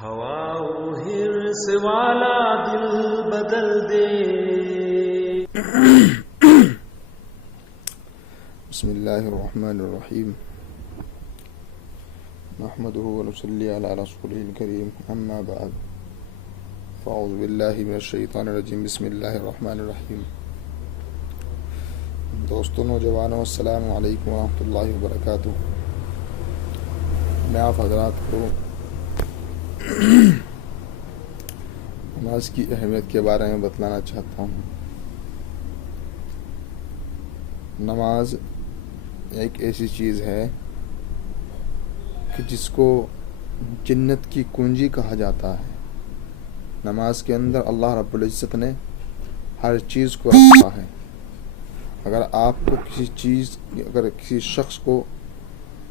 ہوا حرص والا دل بدل دے. بسم اللہ الرحمن الرحیم نحمده ونصلی علی رسوله الکریم اما بعد فاعوذ باللہ من الشیطان الرجیم بسم اللہ الرحمن الرحیم. دوستوں نوجوانوں السلام علیکم ورحمۃ اللہ وبرکاتہ. میں آپ حضرات کو نماز کی اہمیت کے بارے میں بتلانا چاہتا ہوں. نماز ایک ایسی چیز ہے کہ جس کو جنت کی کنجی کہا جاتا ہے. نماز کے اندر اللہ رب العزت نے ہر چیز کو رکھا ہے. اگر آپ کو کسی شخص کو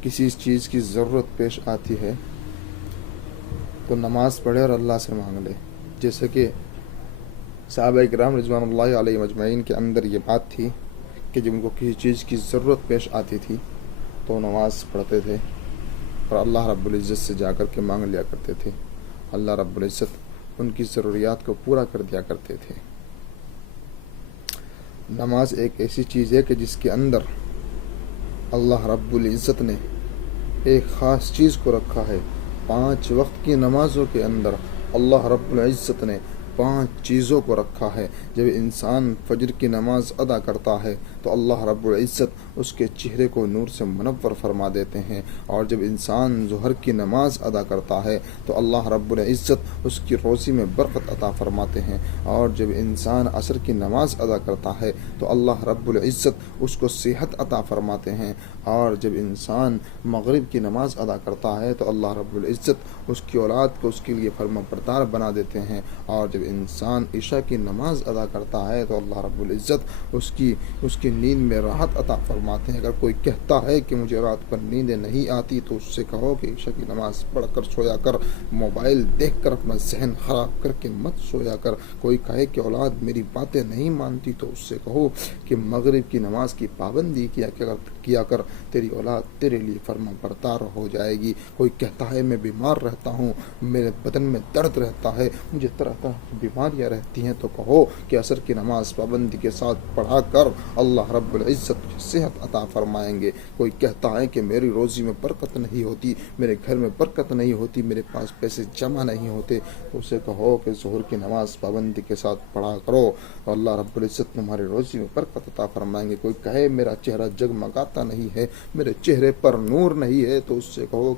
کسی چیز کی ضرورت پیش آتی ہے تو نماز پڑھے اور اللہ سے مانگ لے. جیسے کہ صحابہ کرام رضوان اللہ علیہ مجمعین کے اندر یہ بات تھی کہ جب ان کو کسی چیز کی ضرورت پیش آتی تھی تو نماز پڑھتے تھے اور اللہ رب العزت سے جا کر کے مانگ لیا کرتے تھے. اللہ رب العزت ان کی ضروریات کو پورا کر دیا کرتے تھے. نماز ایک ایسی چیز ہے کہ جس کے اندر اللہ رب العزت نے ایک خاص چیز کو رکھا ہے. 5 وقت کی نمازوں کے اندر اللہ رب العزت نے 5 چیزوں کو رکھا ہے. جب انسان فجر کی نماز ادا کرتا ہے تو اللہ رب العزت اس کے چہرے کو نور سے منور فرما دیتے ہیں. اور جب انسان ظہر کی نماز ادا کرتا ہے تو اللہ رب العزت اس کی روزی میں برکت عطا فرماتے ہیں. اور جب انسان عصر کی نماز ادا کرتا ہے تو اللہ رب العزت اس کو صحت عطا فرماتے ہیں. اور جب انسان مغرب کی نماز ادا کرتا ہے تو اللہ رب العزت اس کی اولاد کو اس کے لیے فرما بردار بنا دیتے ہیں. اور جب انسان عشاء کی نماز ادا کرتا ہے تو اللہ رب العزت اس کی نیند میں راحت عطا فرماتے ہیں. اگر کوئی کہتا ہے کہ مجھے رات پر نیندیں نہیں آتی تو اس سے کہو کہ عشاء کی نماز پڑھ کر سویا کر. موبائل دیکھ کر اپنا ذہن خراب کر کے مت سویا کر. کوئی کہے کہ اولاد میری باتیں نہیں مانتی تو اس سے کہو کہ مغرب کی نماز کی پابندی کیا کر. تیری اولاد تیرے لیے فرما بردار ہو جائے گی. کوئی کہتا ہے میں بیمار رہتا ہوں, میرے بدن میں درد رہتا ہے, مجھے طرح طرح کی بیماریاں رہتی ہیں, تو کہو کہ عصر کی نماز پابندی کے ساتھ پڑھا کر اللہ رب العزت صحت عطا فرمائیں گے. کوئی کہتا ہے کہ میری روزی میں برکت نہیں ہوتی, میرے گھر میں برکت نہیں ہوتی, میرے پاس پیسے جمع نہیں ہوتے, تو اسے کہو کہ ظہر کی نماز پابندی کے ساتھ پڑھا کرو, اللہ رب العزت تمہاری روزی میں برکت عطا فرمائیں گے. کوئی کہے میرا چہرہ جگمگاتا نہیں ہے, میرے چہرے پر نور نہیں ہے, تو اس سے کہو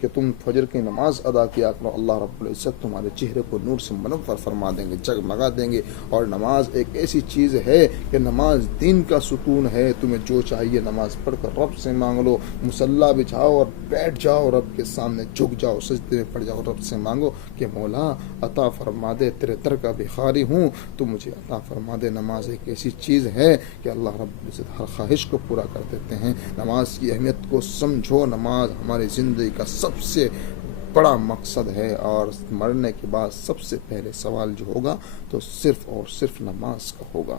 کہ تم فجر کی نماز ادا کیا کرو. اللہ رب العزت تمہارے چہرے کو نور سے منور فرما دیں گے, جگمگا دیں گے. اور نماز ایک ایسی چیز ہے کہ نماز دین کا ستون ہے. تمہیں جو چاہیے نماز پڑھ کر رب سے مانگ لو. مصلی بچھاؤ اور بیٹھ جاؤ, رب کے سامنے جھک جاؤ, سجدے میں پڑ جاؤ, رب سے مانگو کہ مولا عطا فرما دے, تیرے در کا بھکاری ہوں, تو مجھے عطا فرما دے. نماز ایک ایسی چیز ہے کہ اللہ رب العزت ہر خواہش کو پورا کر دیتے ہیں. نماز کی اہمیت کو سمجھو. نماز ہماری زندگی کا سب سے بڑا مقصد ہے, اور مرنے کے بعد سب سے پہلے سوال جو ہوگا تو صرف اور صرف نماز کا ہوگا.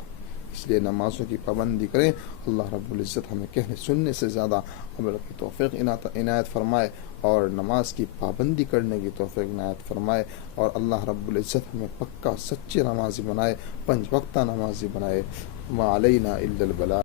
اس لیے نمازوں کی پابندی کریں. اللہ رب العزت ہمیں کہنے سننے سے زیادہ عمل کی توفیق عنایت فرمائے, اور نماز کی پابندی کرنے کی توفیق عنایت فرمائے, اور اللہ رب العزت ہمیں پکا سچے نمازی بنائے, 5 وقتہ نمازی بنائے. ما علینا الا البلاغ.